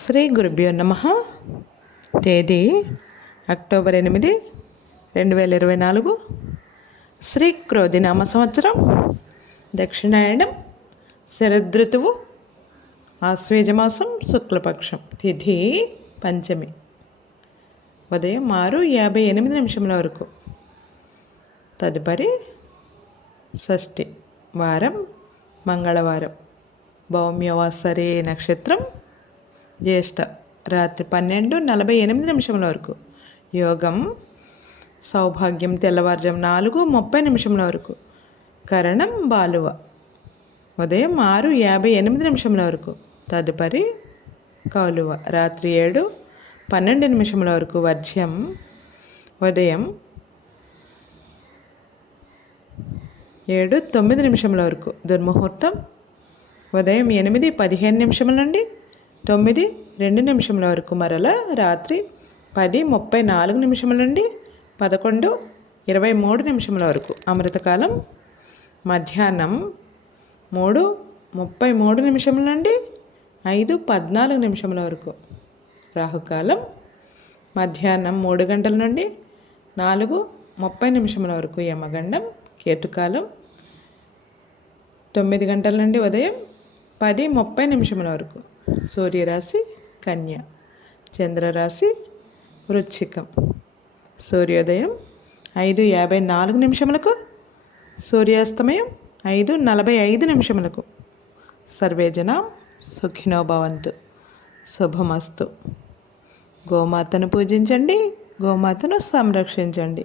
శ్రీ గురుభ్యో నమః. తేదీ అక్టోబర్ 8, 2024. శ్రీ క్రోధినామ సంవత్సరం, దక్షిణాయనం, శరదృతువు, ఆశ్వేజమాసం, శుక్లపక్షం, తిథి పంచమి, ఉదయం 6:58 వరకు. తదుపరి షష్ఠి, వారం మంగళవారం, భౌమ్యవాసరే నక్షత్రం, జ్యేష్ఠ, రాత్రి 12:48 వరకు. యోగం సౌభాగ్యం తెల్లవారుజాము 4:30 వరకు. కరణం బాలువ, ఉదయం 6:58 వరకు. తదుపరి కౌలువ, రాత్రి 7:12 వరకు. వర్జ్యం ఉదయం 7:09 వరకు. దుర్ముహూర్తం ఉదయం 8:15 నుండి 9:02 వరకు. మరలా రాత్రి 10:34 నుండి 11:23 వరకు. అమృతకాలం మధ్యాహ్నం 3:33 నుండి 5:14 వరకు. రాహుకాలం మధ్యాహ్నం 3 గంటల నుండి 4:30 వరకు. యమగండం కేతుకాలం 9 గంటల నుండి ఉదయం 10:30 వరకు. సూర్యరాశి కన్య, చంద్రరాశి వృశ్చికం. సూర్యోదయం 5:54, సూర్యాస్తమయం 5:45. సర్వేజన సుఖినో భవంతు. శుభమస్తు. గోమాతను పూజించండి, గోమాతను సంరక్షించండి.